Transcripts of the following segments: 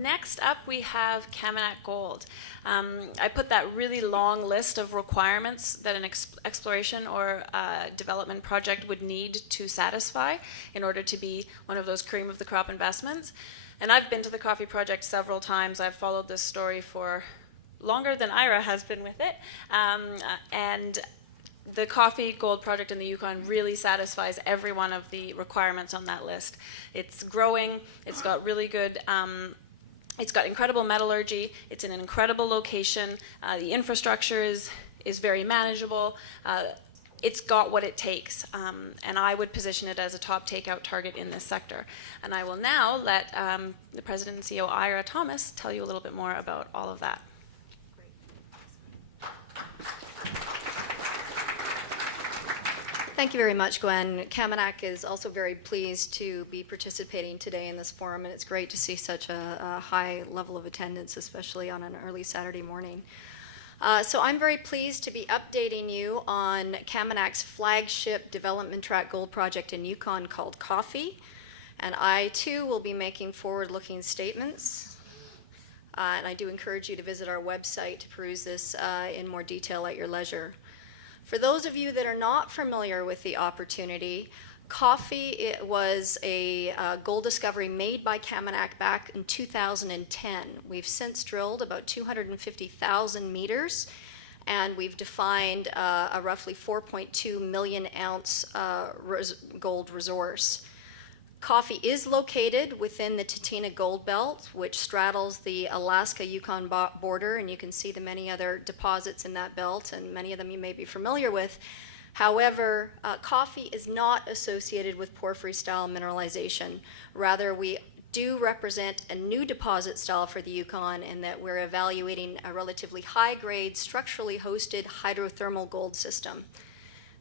Next up, we have Kaminak Gold. I put that really long list of requirements that an exploration or development project would need to satisfy in order to be one of those cream of the crop investments. And I've been to the coffee project several times. I've followed this story for longer than Eira has been with it. And the Coffee Gold project in the Yukon really satisfies every one of the requirements on that list. It's growing, it's got really good it's got incredible metallurgy. It's in an incredible location. The infrastructure is very manageable. It's got what it takes, and I would position it as a top takeout target in this sector. And I will now let the President and CEO, Eira Thomas, tell you a little bit more about all of that. Thank you very much, Gwen. Kaminak is also very pleased to be participating today in this forum, and it's great to see such a high level of attendance, especially on an early Saturday morning. So I'm very pleased to be updating you on Kaminak's flagship development track gold project in Yukon called Coffee, and I too will be making forward-looking statements. And I do encourage you to visit our website to peruse this in more detail at your leisure. For those of you that are not familiar with the opportunity, Coffee was a gold discovery made by Kaminak back in 2010. We've since drilled about 250,000 meters, and we've defined a roughly 4.2 million ounce gold resource. Coffee is located within the Titina Gold Belt, which straddles the Alaska-Yukon border, and you can see the many other deposits in that belt, and many of them you may be familiar with. However, Coffee is not associated with porphyry-style mineralization. Rather, we do represent a new deposit style for the Yukon in that we're evaluating a relatively high-grade, structurally hosted hydrothermal gold system.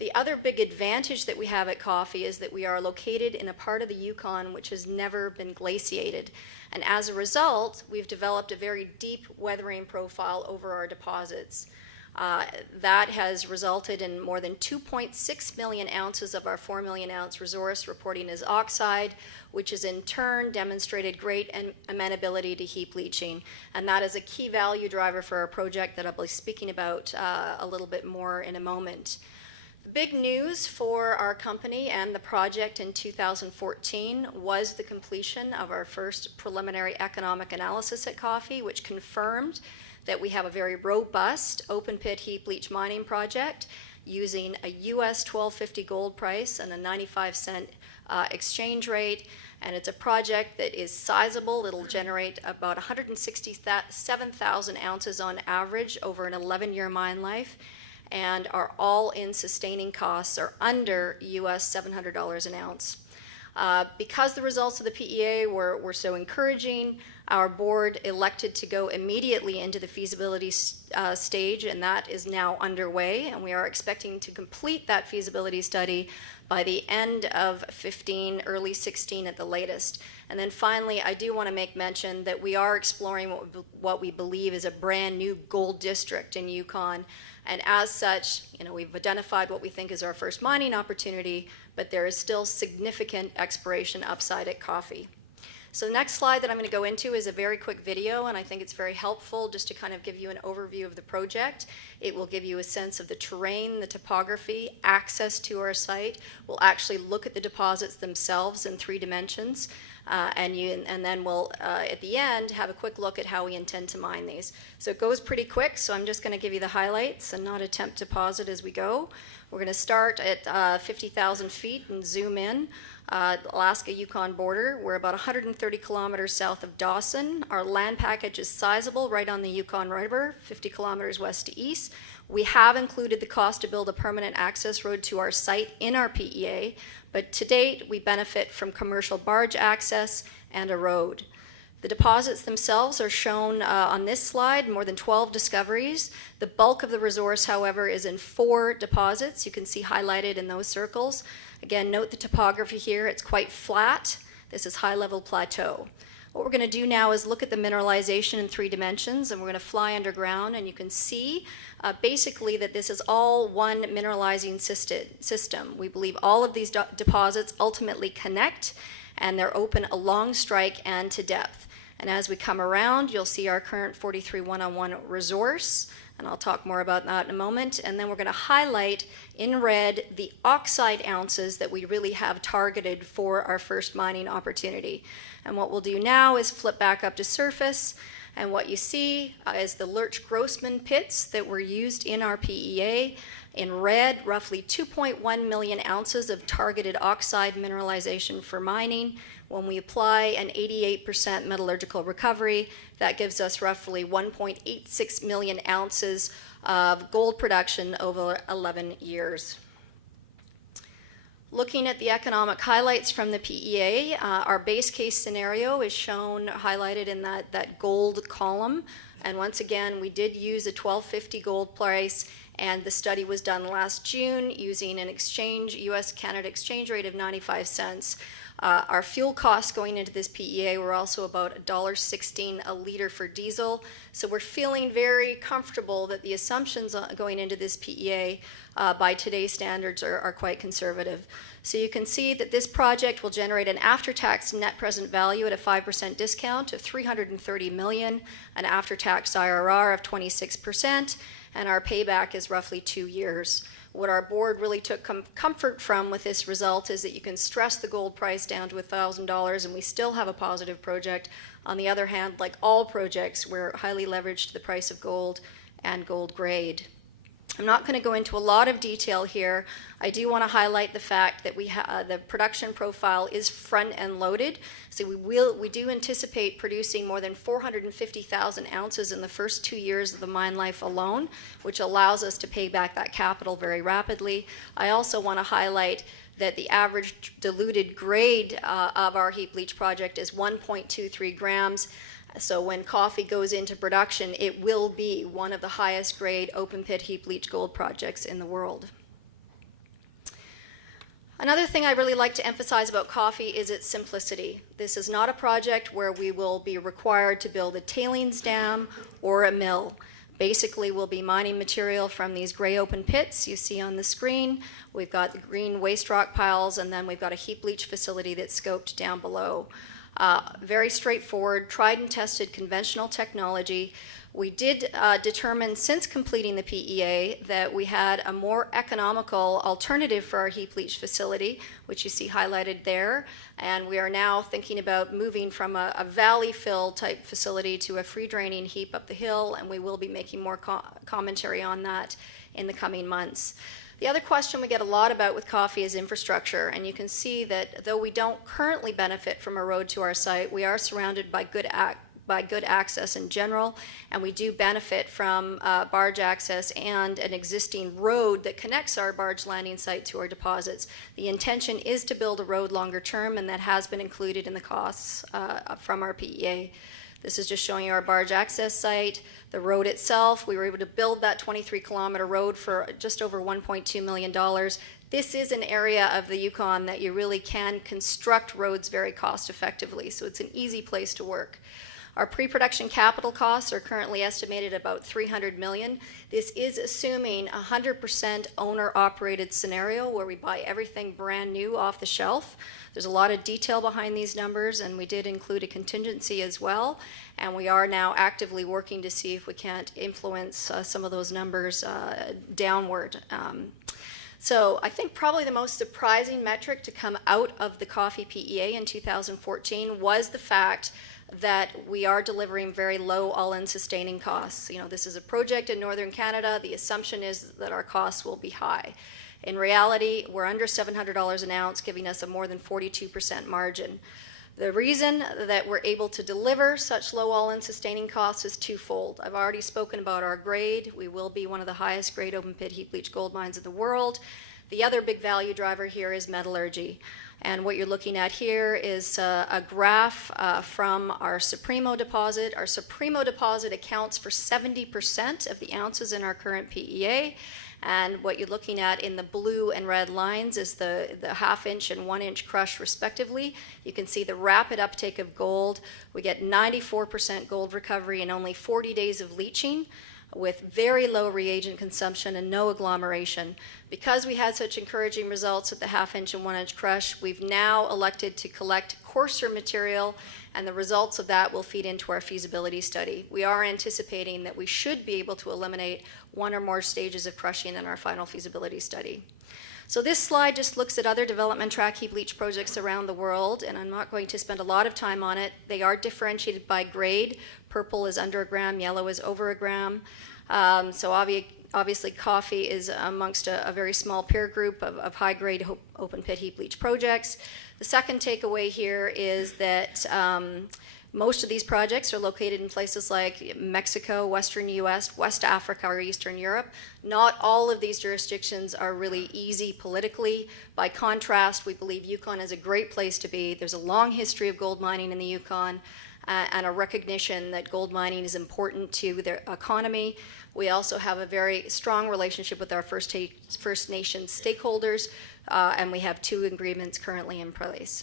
The other big advantage that we have at Coffee is that we are located in a part of the Yukon which has never been glaciated. And as a result, we've developed a very deep weathering profile over our deposits. That has resulted in more than 2.6 million ounces of our 4 million ounce resource reporting as oxide, which has in turn demonstrated great amenability to heap leaching. And that is a key value driver for our project that I'll be speaking about a little bit more in a moment. Big news for our company and the project in 2014 was the completion of our first preliminary economic analysis at Coffee, which confirmed that we have a very robust open pit heap leach mining project using a US $12.50 gold price and a 95-cent exchange rate. And it's a project that is sizable. It'll generate about 167,000 ounces on average over an 11-year mine life. And our all-in sustaining costs are under US $700 an ounce. Because the results of the PEA were so encouraging, our board elected to go immediately into the feasibility stage, and that is now underway, and we are expecting to complete that feasibility study by the end of 15, early 16 at the latest. And then finally, I do want to make mention that we are exploring what we believe is a brand new gold district in Yukon. And as such, we've identified what we think is our first mining opportunity, but there is still significant exploration upside at Coffee. So the next slide that I'm going to go into is a very quick video, and I think it's very helpful just to kind of give you an overview of the project. It will give you a sense of the terrain, the topography, access to our site. We'll actually look at the deposits themselves in 3 dimensions, and then we'll, at the end, have a quick look at how we intend to mine these. So it goes pretty quick, so I'm just going to give you the highlights and not attempt to pause it as we go. We're going to start at 50,000 feet and zoom in. Alaska-Yukon border. We're about 130 kilometers south of Dawson. Our land package is sizable, right on the Yukon River, 50 kilometers west to east. We have included the cost to build a permanent access road to our site in our PEA, but to date, we benefit from commercial barge access and a road. The deposits themselves are shown on this slide, more than 12 discoveries. The bulk of the resource, however, is in 4 deposits. You can see highlighted in those circles. Again, note the topography here. It's quite flat. This is high-level plateau. What we're going to do now is look at the mineralization in 3 dimensions, and we're going to fly underground, and you can see basically that this is all one mineralizing system. We believe all of these deposits ultimately connect, and they're open along strike and to depth. And as we come around, you'll see our current 43-101 resource, and I'll talk more about that in a moment. And then we're going to highlight in red the oxide ounces that we really have targeted for our first mining opportunity. And what we'll do now is flip back up to surface, and what you see is the Lurch-Grossman pits that were used in our PEA. In red, roughly 2.1 million ounces of targeted oxide mineralization for mining. When we apply an 88% metallurgical recovery, that gives us roughly 1.86 million ounces of gold production over 11 years. Looking at the economic highlights from the PEA, our base case scenario is shown highlighted in that gold column. And once again, we did use a $12.50 gold price, and the study was done last June using an US-Canada exchange rate of 95 cents. Our fuel costs going into this PEA were also about $1.16 a liter for diesel. So we're feeling very comfortable that the assumptions going into this PEA by today's standards are quite conservative. So you can see that this project will generate an after-tax net present value at a 5% discount of $330 million, an after-tax IRR of 26%, and our payback is roughly 2 years. What our board really took comfort from with this result is that you can stress the gold price down to $1,000 and we still have a positive project. On the other hand, like all projects, we're highly leveraged to the price of gold and gold grade. I'm not going to go into a lot of detail here. I do want to highlight the fact that the production profile is front-end loaded. So we do anticipate producing more than 450,000 ounces in the first 2 years of the mine life alone, which allows us to pay back that capital very rapidly. I also want to highlight that the average diluted grade of our heap leach project is 1.23 grams. So when coffee goes into production, it will be one of the highest grade open pit heap leach gold projects in the world. Another thing I really like to emphasize about coffee is its simplicity. This is not a project where we will be required to build a tailings dam or a mill. Basically, we'll be mining material from these gray open pits you see on the screen. We've got the green waste rock piles, and then we've got a heap leach facility that's scoped down below. Very straightforward, tried and tested conventional technology. We did determine since completing the PEA that we had a more economical alternative for our heap leach facility, which you see highlighted there. And we are now thinking about moving from a valley fill type facility to a free draining heap up the hill, and we will be making more commentary on that in the coming months. The other question we get a lot about with coffee is infrastructure, and you can see that though we don't currently benefit from a road to our site, we are surrounded by good access in general, and we do benefit from barge access and an existing road that connects our barge landing site to our deposits. The intention is to build a road longer term, and that has been included in the costs from our PEA. This is just showing you our barge access site. The road itself, we were able to build that 23-kilometer road for just over $1.2 million. This is an area of the Yukon that you really can construct roads very cost effectively, so it's an easy place to work. Our pre-production capital costs are currently estimated at about $300 million. This is assuming a 100% owner-operated scenario where we buy everything brand new off the shelf. There's a lot of detail behind these numbers, and we did include a contingency as well. And we are now actively working to see if we can't influence some of those numbers downward. So I think probably the most surprising metric to come out of the coffee PEA in 2014 was the fact that we are delivering very low all-in sustaining costs. You know, this is a project in northern Canada. The assumption is that our costs will be high. In reality, we're under $700 an ounce, giving us a more than 42% margin. The reason that we're able to deliver such low all-in sustaining costs is twofold. I've already spoken about our grade. We will be one of the highest grade open pit heap leach gold mines in the world. The other big value driver here is metallurgy. And what you're looking at here is a graph from our Supremo deposit. Our Supremo deposit accounts for 70% of the ounces in our current PEA. And what you're looking at in the blue and red lines is the half-inch and 1-inch crush respectively. You can see the rapid uptake of gold. We get 94% gold recovery in only 40 days of leaching, with very low reagent consumption and no agglomeration. Because we had such encouraging results at the half-inch and 1-inch crush, we've now elected to collect coarser material, and the results of that will feed into our feasibility study. We are anticipating that we should be able to eliminate one or more stages of crushing in our final feasibility study. So this slide just looks at other development track heap leach projects around the world, and I'm not going to spend a lot of time on it. They are differentiated by grade. Purple is under a gram, yellow is over a gram. So obviously coffee is amongst a very small peer group of high-grade open pit heap leach projects. The second takeaway here is that most of these projects are located in places like Mexico, Western US, West Africa, or Eastern Europe. Not all of these jurisdictions are really easy politically. By contrast, we believe Yukon is a great place to be. There's a long history of gold mining in the Yukon, and a recognition that gold mining is important to their economy. We also have a very strong relationship with our First Nations stakeholders, and we have 2 agreements currently in place.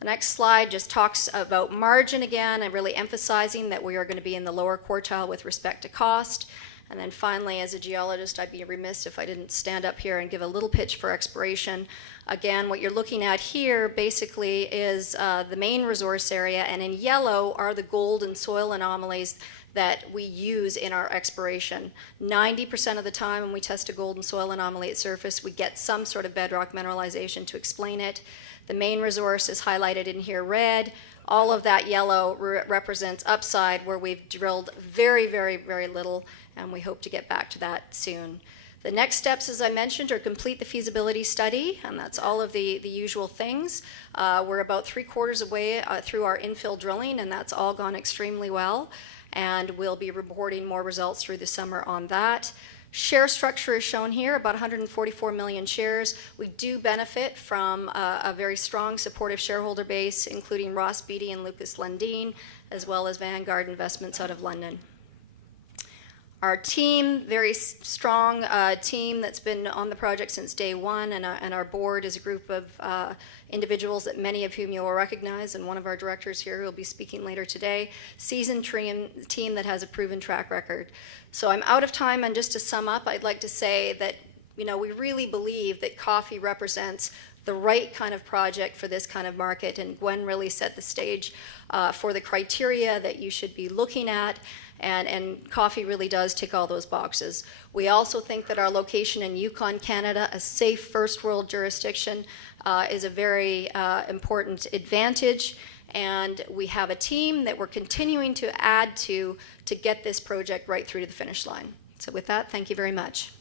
The next slide just talks about margin again, and really emphasizing that we are going to be in the lower quartile with respect to cost. And then finally, as a geologist, I'd be remiss if I didn't stand up here and give a little pitch for exploration. Again, what you're looking at here basically is the main resource area, and in yellow are the gold and soil anomalies that we use in our exploration. 90% of the time when we test a gold and soil anomaly at surface, we get some sort of bedrock mineralization to explain it. The main resource is highlighted in here red. All of that yellow represents upside, where we've drilled very, very, very little, and we hope to get back to that soon. The next steps, as I mentioned, are complete the feasibility study, and that's all of the usual things. We're about 3/4 away through our infill drilling, and that's all gone extremely well, and we'll be reporting more results through the summer on that. Share structure is shown here, about 144 million shares. We do benefit from a very strong supportive shareholder base, including Ross Beatty and Lucas Lundin, as well as Vanguard Investments out of London. Our team, very strong team that's been on the project since day one, and our board is a group of individuals that many of whom you will recognize, and one of our directors here who will be speaking later today. Seasoned team that has a proven track record. So I'm out of time, and just to sum up, I'd like to say that we really believe that coffee represents the right kind of project for this kind of market, and Gwen really set the stage for the criteria that you should be looking at, and coffee really does tick all those boxes. We also think that our location in Yukon, Canada, a safe first world jurisdiction, is a very important advantage, and we have a team that we're continuing to add to get this project right through to the finish line. So with that, thank you very much.